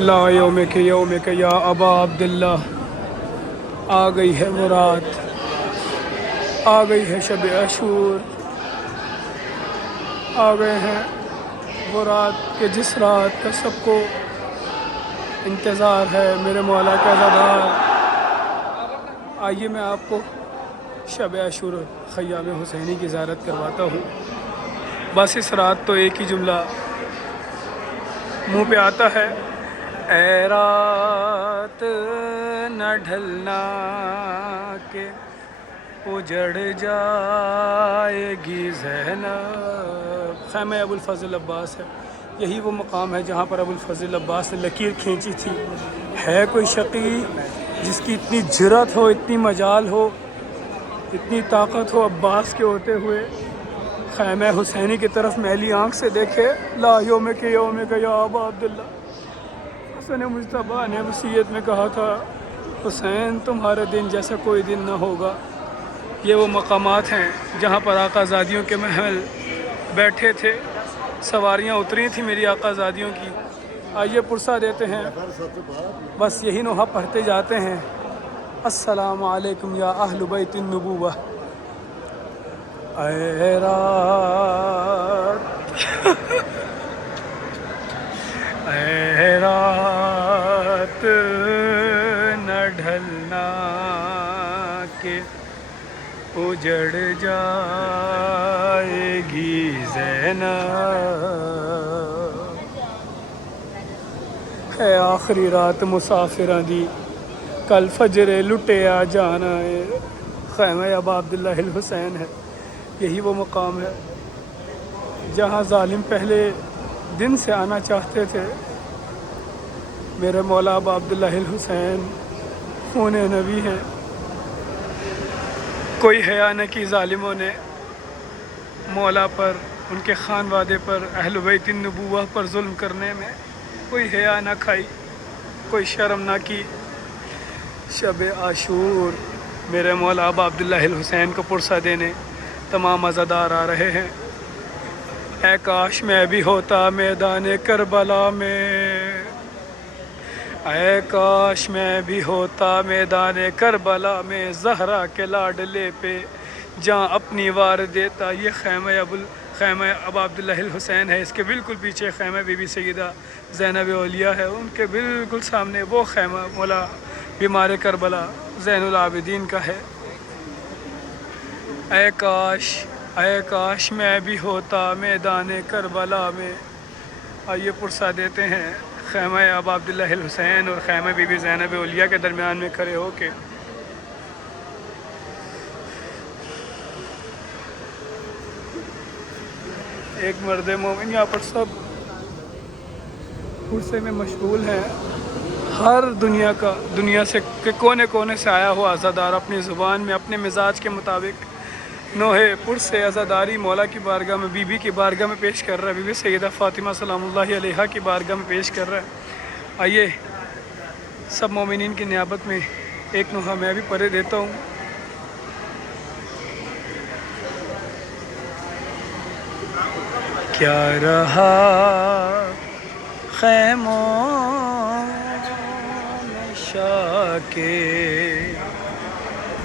لا یوم کے یا ابا عبداللہ، آ گئی ہے وہ رات، آ گئی ہے شب عاشور، آ گئے ہیں وہ رات کہ جس رات کا سب کو انتظار ہے میرے مولا کے عزادار۔ آئیے میں آپ کو شب عاشور خیام حسینی کی زیارت کرواتا ہوں۔ بس اس رات تو ایک ہی جملہ منہ پہ آتا ہے، اے رات نہ ڈھلنا کہ اجڑ جائے گی زینب۔ خیمہ ابو الفضل عباس ہے، یہی وہ مقام ہے جہاں پر ابو الفضل عباس نے لکیر کھینچی تھی۔ ہے کوئی شقی جس کی اتنی جرأت ہو، اتنی مجال ہو، اتنی طاقت ہو عباس کے ہوتے ہوئے خیمہ حسینی کی طرف میلی آنکھ سے دیکھے؟ لا یوم کے یا ابا عبداللہ۔ حسن مجتبیٰ نے وصیت میں کہا تھا، حسین تمہارے دن جیسا کوئی دن نہ ہوگا۔ یہ وہ مقامات ہیں جہاں پر آقا زادیوں کے محل بیٹھے تھے، سواریاں اتری تھیں میری آقا زادیوں کی۔ آئیے پرسہ دیتے ہیں، بس یہی نوحہ پڑھتے جاتے ہیں، السلام علیکم یا اہل بیت النبوہ۔ اے رات اے رات نہ ڈھلنا کہ اجڑ جائے گی زینب۔ ہے آخری رات مسافراں دی، کل فجر لٹیا جانا ہے۔ خیمہ ابا عبداللہ الحسین ہے، یہی وہ مقام ہے جہاں ظالم پہلے دن سے آنا چاہتے تھے۔ میرے مولا ابا عبداللہ الحسین خون نبی ہیں، کوئی حیا نہ کی ظالموں نے مولا پر، ان کے خانوادے پر، اہل بیت النبوہ پر ظلم کرنے میں کوئی حیا نہ کھائی، کوئی شرم نہ کی۔ شب عاشور میرے مولا ابا عبداللہ الحسین کو پرسہ دینے تمام عزادار آ رہے ہیں۔ اے کاش میں بھی ہوتا میدان کربلا میں، اے کاش میں بھی ہوتا میدان کربلا میں، زہرا کے لاڈلے پہ جاں اپنی وار دیتا۔ یہ خیمہ ابا عبداللہ الحسین ہے، اس کے بالکل پیچھے خیمہ بی بی سیدہ زینب اولیاء ہے، ان کے بالکل سامنے وہ خیمہ مولا بیمار کربلا زین العابدین کا ہے۔ اے کاش میں بھی ہوتا میدان کربلا میں۔ آئیے پرسہ دیتے ہیں خیمہ ابا عبداللہ الحسین اور خیمہ بی بی زینب اولیاء کے درمیان میں کھڑے ہو کے۔ ایک مرد مومن یہاں پر سب پرسے میں مشغول ہیں، ہر دنیا سے کے کونے کونے سے آیا ہوا عزادار اپنی زبان میں اپنے مزاج کے مطابق نوحے پرسے عزاداری مولا کی بارگاہ میں، بی بی کی بارگاہ میں پیش کر رہا ہے، بی بی سیدہ فاطمہ سلام اللہ علیہا کی بارگاہ میں پیش کر رہا ہے۔ آئیے سب مومنین کی نیابت میں ایک نوحہ میں بھی پڑھ دیتا ہوں۔ کیا رہا خیموں میں شاہ کے،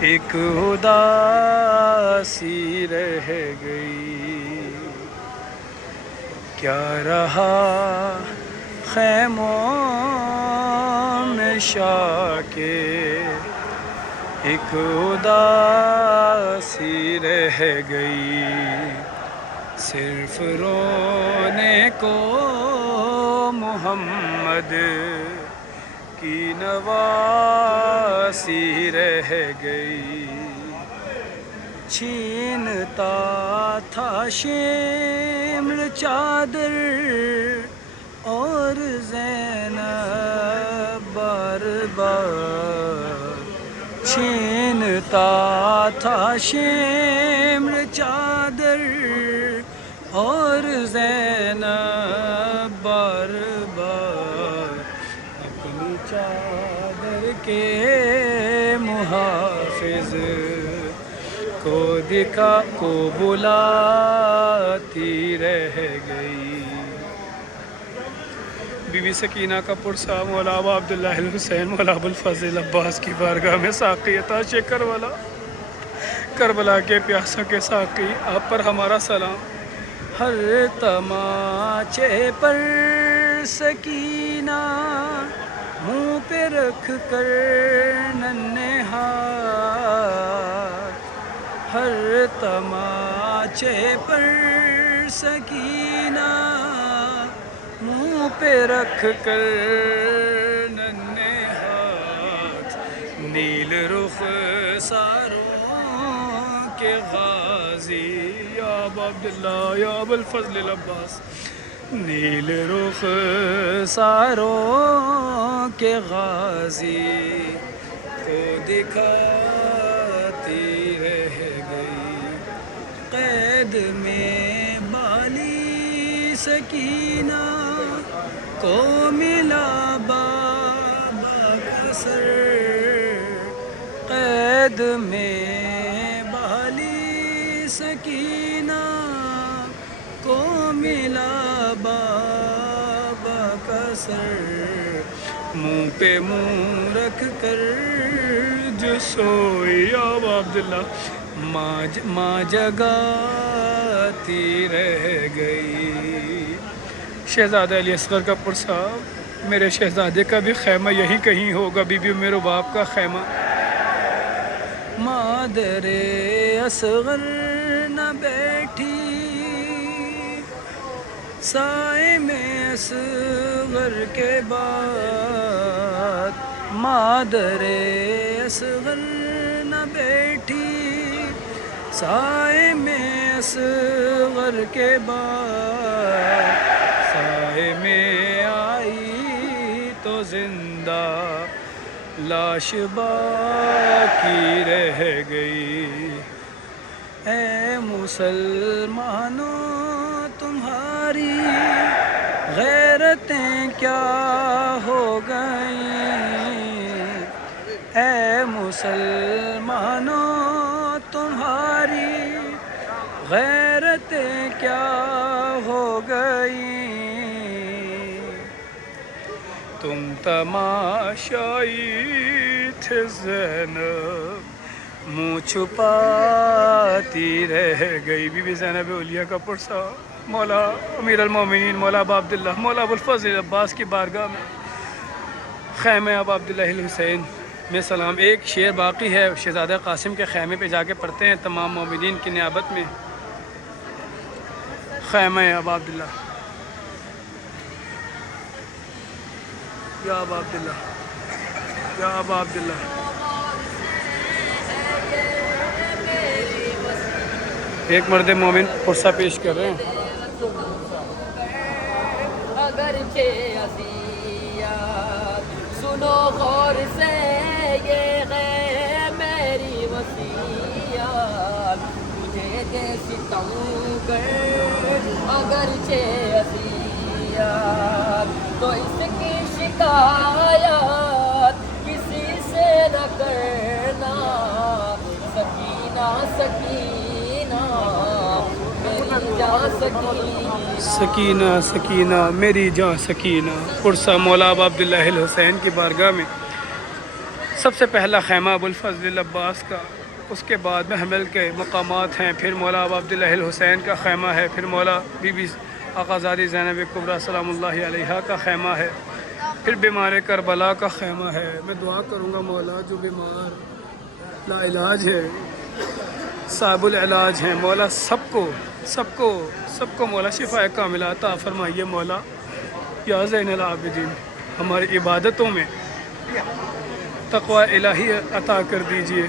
ایک اداسی رہ گئی۔ کیا رہا خیموں میں شاہ کے، ایک اداسی رہ گئی۔ صرف رونے کو محمد کی نواسی رہ گئی۔ چھینتا تھا شمر چادر اور زینب بار بار، چھینتا تھا شمر چادر اور زینب بار بار، اپنی چادر کے محافظ کو بلاتی رہ گئی۔ بی بی سکینہ کا پرسا مولا ابا عبداللہ الحسین مولا ابو الفضل عباس کی بارگاہ میں ساقی عطا شکر والا کربلا کے پیاسوں کے ساقی آپ پر ہمارا سلام. ہر تماچے پر سکینہ منہ پہ رکھ کر ننھے ہاتھ. ہر تماچے پر سکینہ منہ پہ رکھ کر ننھے ہاتھ. نیل رخ ساروں کے غازی یا ابا عبداللہ یا ابو الفضل العباس. نیل رخ ساروں کے غازی کو دکھاتی رہ گئی. قید میں بالی سکینہ کو ملا بابا کا سر. قید میں بالی سکینہ کو ملا بابا کا سر. منہ پہ منہ رکھ کر جو سوئی یا ابا عبداللہ ماں جگاتی رہ گئی. شہزادہ علی اصغر کا پرسا میرے شہزادے کا بھی خیمہ یہی کہیں ہوگا. بی بی میرے باپ کا خیمہ. مادر اصغر نہ بیٹھی سائے میں اصغر کے بعد. مادر اصغر نہ بیٹھی سائے میں اصغر کے بعد. سائے میں آئی تو زندہ لاش باقی رہ گئی. اے مسلمانوں تمہاری غیرتیں کیا ہو گئیں. اے مسلمانوں تمہاری غیرتیں کیا ہو گئیں. تم تماشائی تھے زینب منہ چھپاتی رہ گئی. بی بی زینب اولیاء کا پرسا مولا امیر المومنین مولا ابا عبداللہ مولا ابو الفضل عباس کی بارگاہ میں خیمہ ابا عبداللہ الحسین میں سلام. ایک شعر باقی ہے شہزادہ قاسم کے خیمے پہ جا کے پڑھتے ہیں تمام مومنین کی نیابت میں. خیمہ ابا عبداللہ یا ابا عبداللہ یا ابا عبداللہ. ایک مرد مومن پرسہ پیش کر رہے ہیں. اگرچہ عصیات سنو غور سے یہ ہے میری وصیت. مجھے دے ستم گر اگرچہ عصیات تو اس کی شکایت کسی سے نہ کرنا. سکینہ سکینہ میری جان سکینہ. سکینہ سکینہ میری جاں سکینہ. پرسا مولا ابا عبداللہ الحسین کی بارگاہ میں. سب سے پہلا خیمہ ابو الفضل عباس کا. اس کے بعد محمل کے مقامات ہیں. پھر مولا ابا عبداللہ الحسین کا خیمہ ہے. پھر مولا بی بی آقازادی زینب کبریٰ سلام اللہ علیہا کا خیمہ ہے. پھر بیمار کربلا کا خیمہ ہے. میں دعا کروں گا مولا جو بیمار لا علاج ہے صاحب العلاج ہیں مولا سب کو مولا شفا کاملہ عطا فرمائیے. مولا یا زین العابدین ہماری عبادتوں میں تقوی الہی عطا کر دیجئے.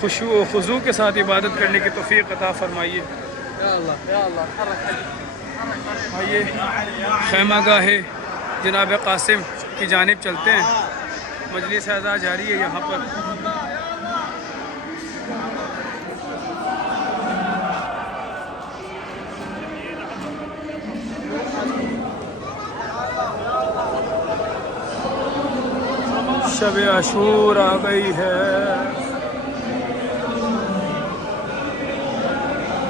خشوع و خضوع کے ساتھ عبادت کرنے کی توفیق عطا فرمائیے. آئیے خیمہ گاہ جناب قاسم کی جانب چلتے ہیں. مجلس اعزاز جاری ہے یہاں پر. شب عاشور آ گئی ہے.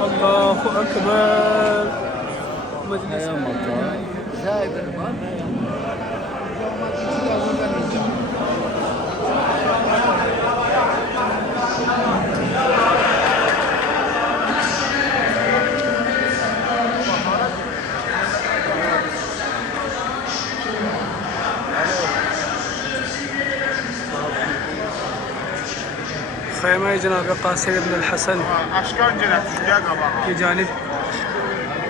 اللہ اکبر مجلس زائد الباب خیمہ جناب قاسم ابن الحسن کی جانب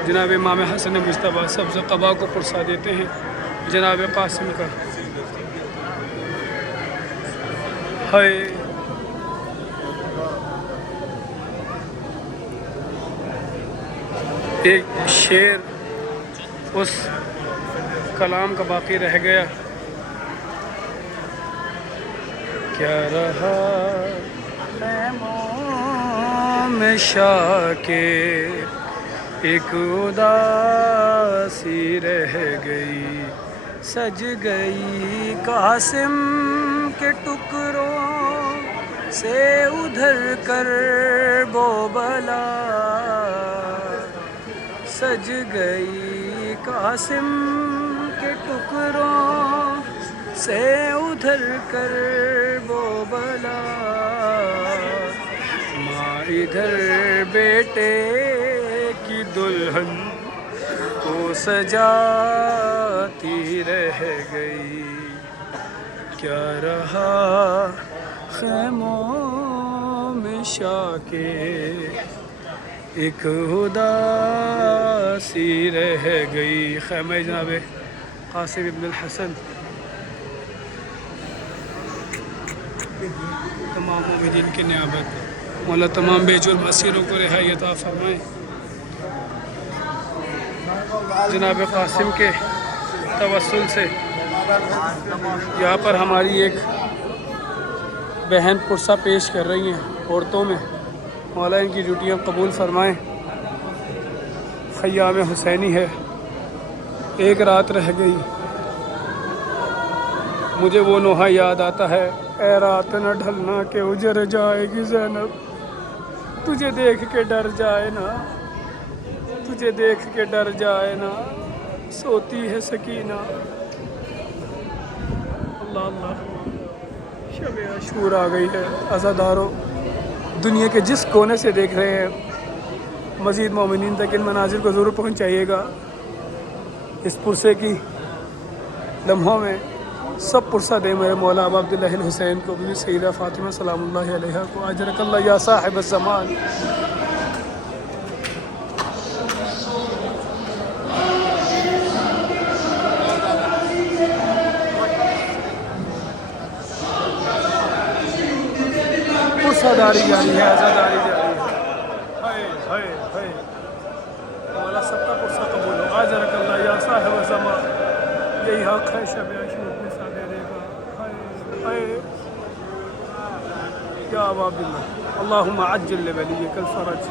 جناب امام حسن مصطفیٰ سبز قبا کو پرسا دیتے ہیں جناب قاسم کا. ہائے ایک شعر اس کلام کا باقی رہ گیا. کیا رہا خیموں میں شاہ کے ایک اداسی رہ گئی سج گئی قاسم کے ٹکڑوں سے ادھر کر بو بلا سج گئی قاسم کے ٹکڑوں سے ادھر کر بو بلا ماں ادھر بیٹے کی دلہن کو سجاتی رہ گئی. کیا رہا خیموں میں شاہ کے ایک اداسی رہ گئی. خیمہ جناب قاسم ابن الحسن تمام مومنین کے نیابت مولا تمام بے جرم اسیروں کو رہائی عطا فرمائے. جناب قاسم کے توسل سے یہاں پر ہماری ایک بہن پرسہ پیش کر رہی ہیں عورتوں میں. مولا ان کی ڈیوٹیاں قبول فرمائیں. خیام حسینی ہے. ایک رات رہ گئی مجھے وہ نوحہ یاد آتا ہے. اے رات نہ ڈھلنا کہ اجر جائے گی زینب تجھے دیکھ کے ڈر جائے نا تجھے دیکھ کے ڈر جائے نا سوتی ہے سکینہ. اللہ اللہ شب عاشور آ گئی ہے. عزادارو دنیا کے جس کونے سے دیکھ رہے ہیں مزید مومنین تک ان مناظر کو ضرور پہنچائیے گا. اس پرسے کی لمحوں میں سب پرسہ دے میرے مولا ابا عبداللہ الحسین کو بھی سیدہ فاطمہ سلام اللہ علیہ کو. اجرک اللہ یا صاحب الزمان. پرسہ داری جاری ہے عزاداری جاری ہے. ہائے ہائے ہائے مولا سب کا پرسہ قبول ہو. اجرک اللہ یا صاحب الزمان. یہی حق ہے شب عاشور میں سادے دے گا. ہائے یا ابا عبداللہ اللہم عجل لولیک الفرج.